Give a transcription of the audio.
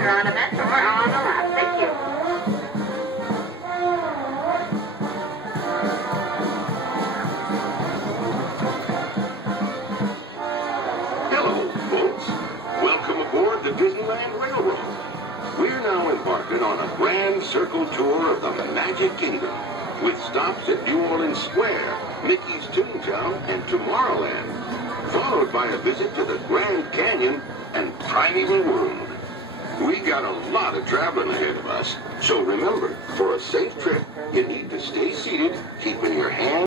your ornament or on the left. Thank you. Hello, folks. Welcome aboard the Disneyland Railroad. We're now embarking on a grand circle tour of the Magic Kingdom, with stops at New Orleans Square, Mickey's Toontown, and Tomorrowland, followed by a visit to the Grand Canyon and Primeval World. We got a lot of traveling ahead of us, so remember, for a safe trip, you need to stay seated, keeping your hands